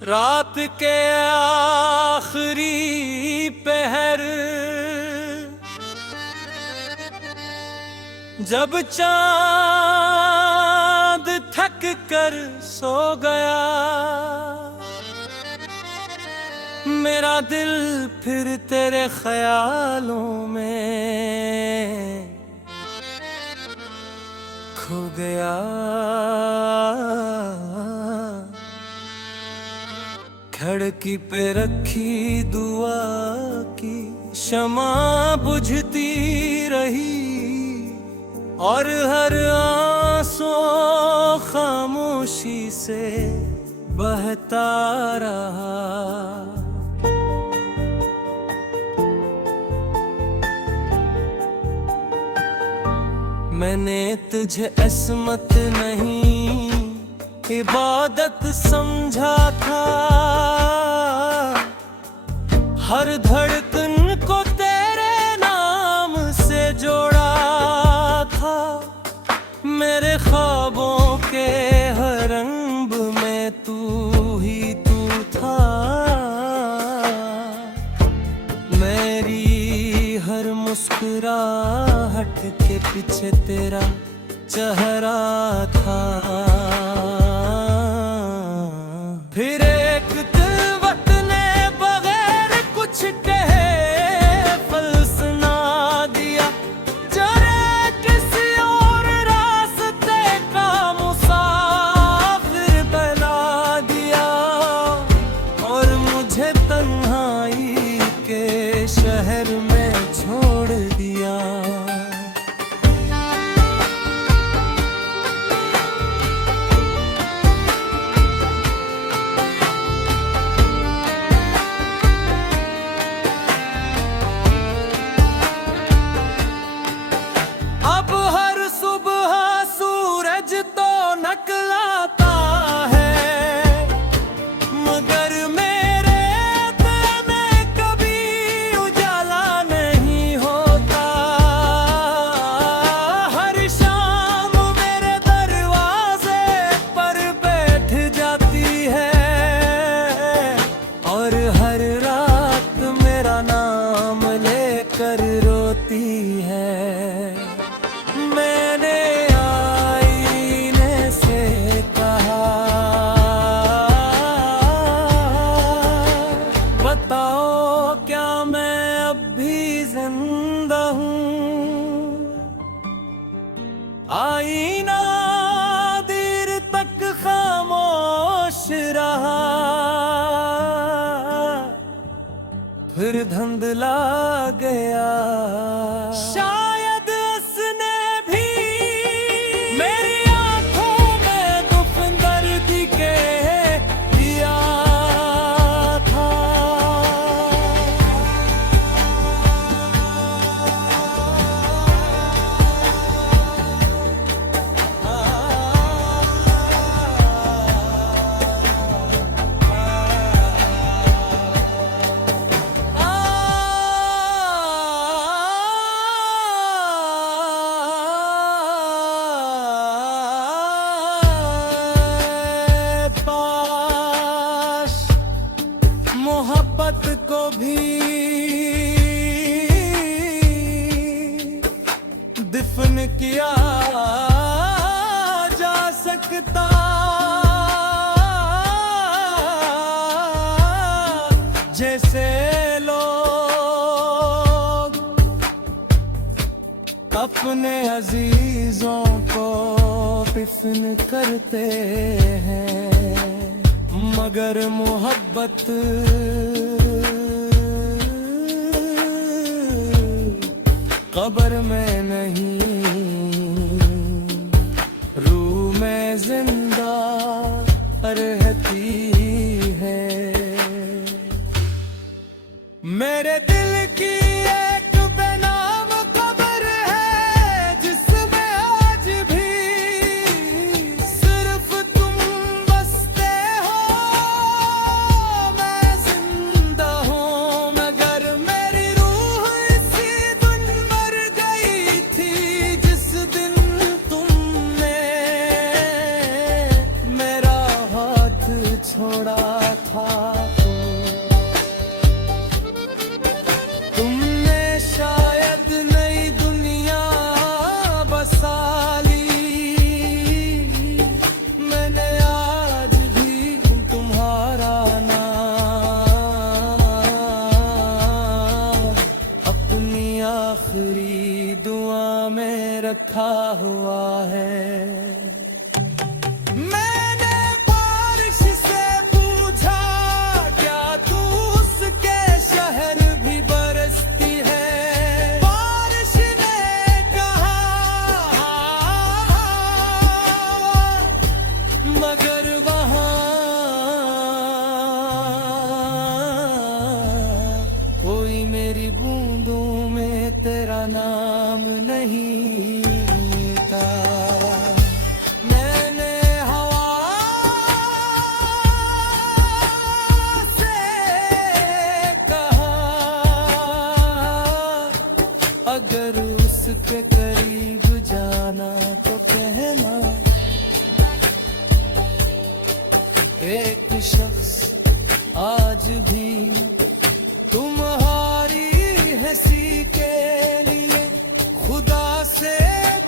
रात के आखिरी पहर जब चांद थक कर सो गया, मेरा दिल फिर तेरे ख्यालों में खो गया। खिड़की पे रखी दुआ की शमा बुझती रही और हर आंसू खामोशी से बहता रहा। मैंने तुझे अस्मत नहीं इबादत समझा था, हर धड़कन को तेरे नाम से जोड़ा था। मेरे ख्वाबों के हर रंग में तू ही तू था, मेरी हर मुस्कुराहट के पीछे तेरा चेहरा था। फिर एक तिलवत ने बगैर कुछ कहे फल सुना दिया, जरा किसी और रास्ते का मुसाफिर बना दिया और मुझे तन्हाई के शहर में छोड़ दिया। अब हर सुबह सूरज तो निकलता है, मगर मेरे दिल में कभी उजाला नहीं होता। हर शाम मेरे दरवाजे पर बैठ जाती है और हर रात मेरा नाम लेकर रोती है। मैंने आईने से कहा, बताओ क्या मैं अब भी जिंदा हूँ? आईना देर तक खामोश रहा, फिर धुंधला गया। शायद उसने भी मेरी आंखों में गुफ्तगू दर्द के दिया था। पास मोहब्बत को भी दफन किया जा सकता, जैसे लोग अपने अजीजों को दफन करते हैं, मगर मोहब्बत कब्र में नहीं, रूह में जिंदा रहती है। मेरे दिल की एक बेनाम कब्र है, जिसमें आज भी सिर्फ तुम बसते हो। मैं जिंदा हूँ मगर मेरी रूह इसी दिन मर गई थी, जिस दिन तुमने मेरा हाथ छोड़ा। एक शख्स आज भी तुम्हारी हंसी के लिए खुदा से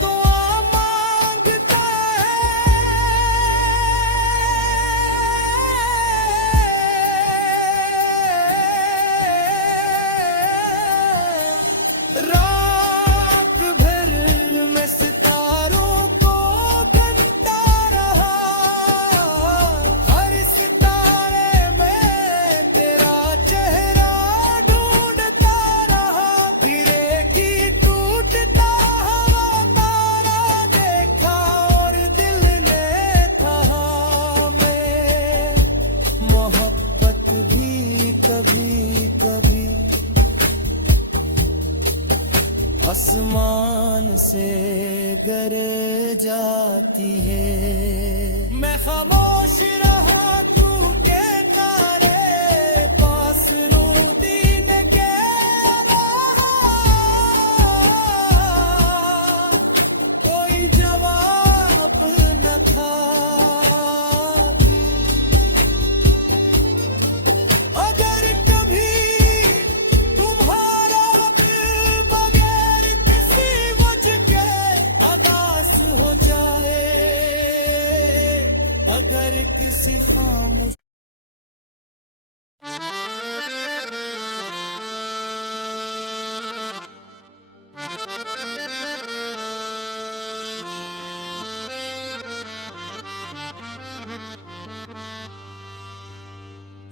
दुआ मांगता है। रात भर में सितारों को गिनता रहा, हर सितारे में तेरा चेहरा ढूंढता रहा। हीरे की टूटता हुआ तारा देखा और दिल ने कहा मैं मोहब्बत भी कभी कभी आसमान से गर जाती है। मैं खामोश रहा तू के नारे पास रूदीन के रहा, कोई जवाब न था। अगर कभी तुम्हारा दिल बगैर किसी वजह के उदास हो जाए, अगर किसी खामोश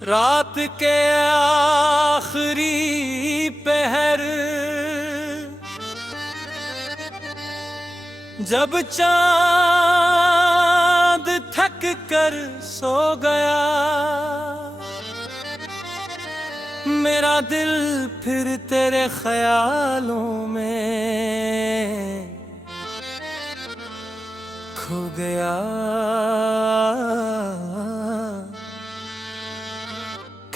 रात के आखिरी पहर जब चांद थक कर सो गया, मेरा दिल फिर तेरे ख्यालों में खो गया।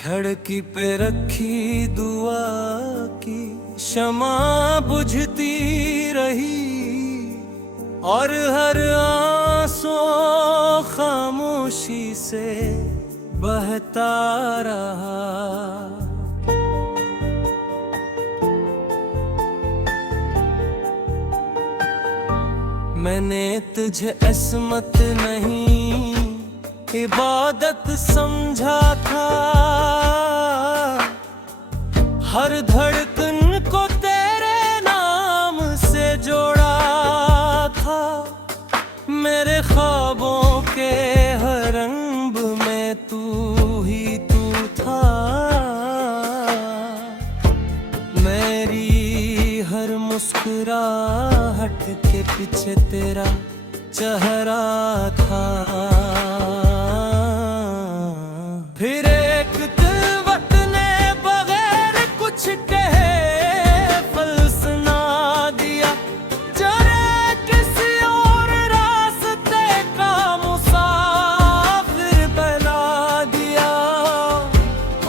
खिड़की पे रखी दुआ की शमा बुझती रही और हर आंसू खामोशी से बहता रहा। मैंने तुझे असमत नहीं इबादत समझा था, हर धड़कन को तेरे नाम से जोड़ा था। मेरे ख्वाबों के हर रंग में तू ही तू था, मेरी हर मुस्कुराहट के पीछे तेरा चेहरा था। फिर एक तिलवत ने बगैर कुछ कहे फलसना दिया, जरा किसी और रास्ते का मुसाफिर बना दिया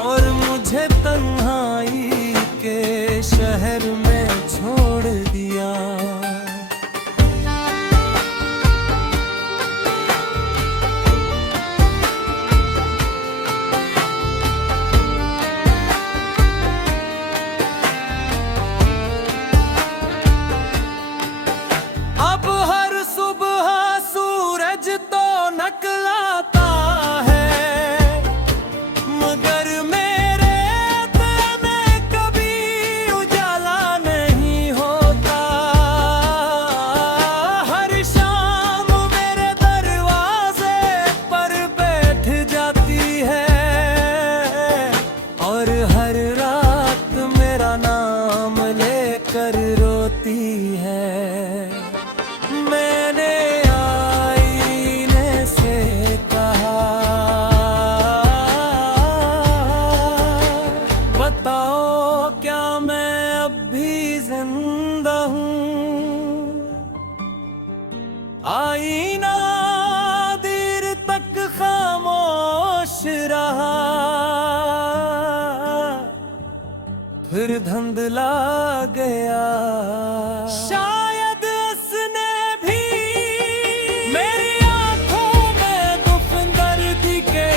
और मुझे तन्हाई के शहर में छोड़ दिया। अब हर सुबह सूरज तो निकलता है, मगर मेरे दिल में कभी उजाला नहीं होता। हर शाम मेरे दरवाजे पर बैठ जाती है और हर रात मेरा नाम लेकर रोती है। मैंने आईने से कहा बताओ क्या मैं अब भी जिंदा हूँ। आईना देर तक खामोश रहा, फिर धुंधला गया। शायद उसने भी मेरी आंखों में गुफ्तगू के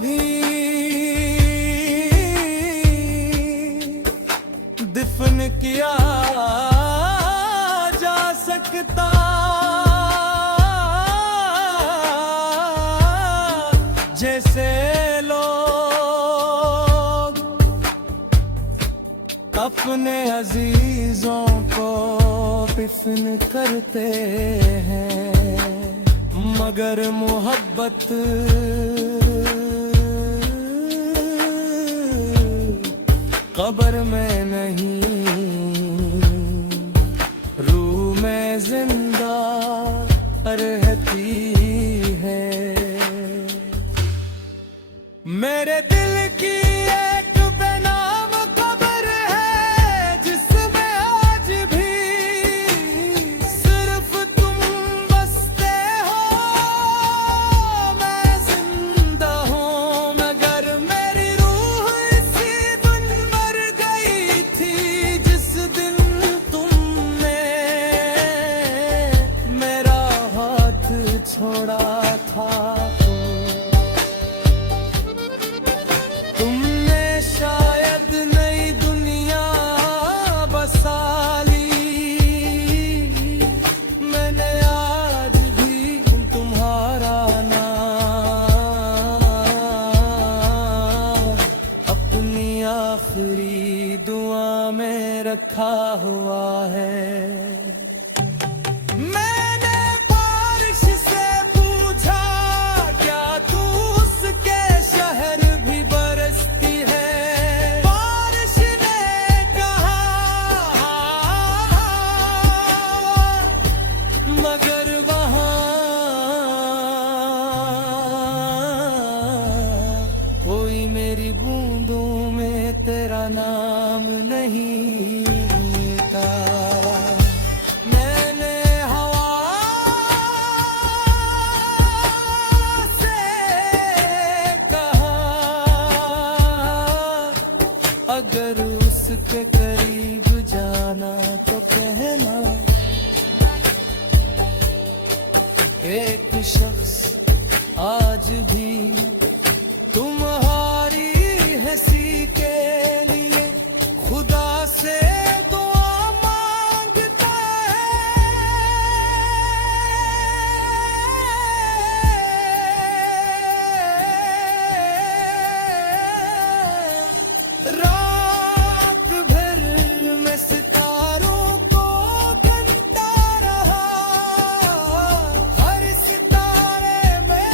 भी दफन किया जा सकता, जैसे लोग अपने अजीजों को दफन करते हैं, मगर मोहब्बत कब्र में नहीं, रूह में जिंदा रहती है। मेरे दिल की एक बेनाम कब्र है, जिसमें आज भी सिर्फ तुम बसते हो। मैं जिंदा हूँ मगर मेरी रूह इसी दिन मर गई थी, जिस दिन तुमने मेरा हाथ छोड़ा था। तुमने शायद नई दुनिया बसा ली, मैंने आज भी तुम्हारा नाम अपनी आखिरी दुआ में रखा हुआ है। मैंने बारिश से पूछा, क्या तू उसके शहर भी बरसती है? बारिश ने कहा मगर वहाँ कोई मेरी बूंदों में तेरा नाम नहीं था। मैंने हवा से कहा, अगर उसके करीब जाना तो कहना, एक शख्स आज भी तुम्हारी हंसी के लिए खुदा से दुआ मांगता है। रात भर में सितारों को गिनता रहा, हर सितारे में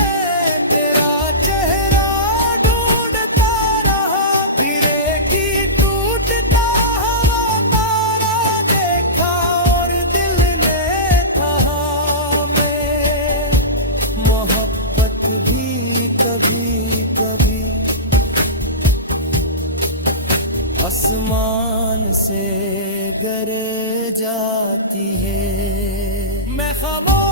तेरा चेहरा ढूंढता रहा। गिरे की टूटता हुआ तारा देखा और दिल ने कहा, मैं मोहब्बत भी कभी कभी आसमान से गर जाती है। मैं खामोश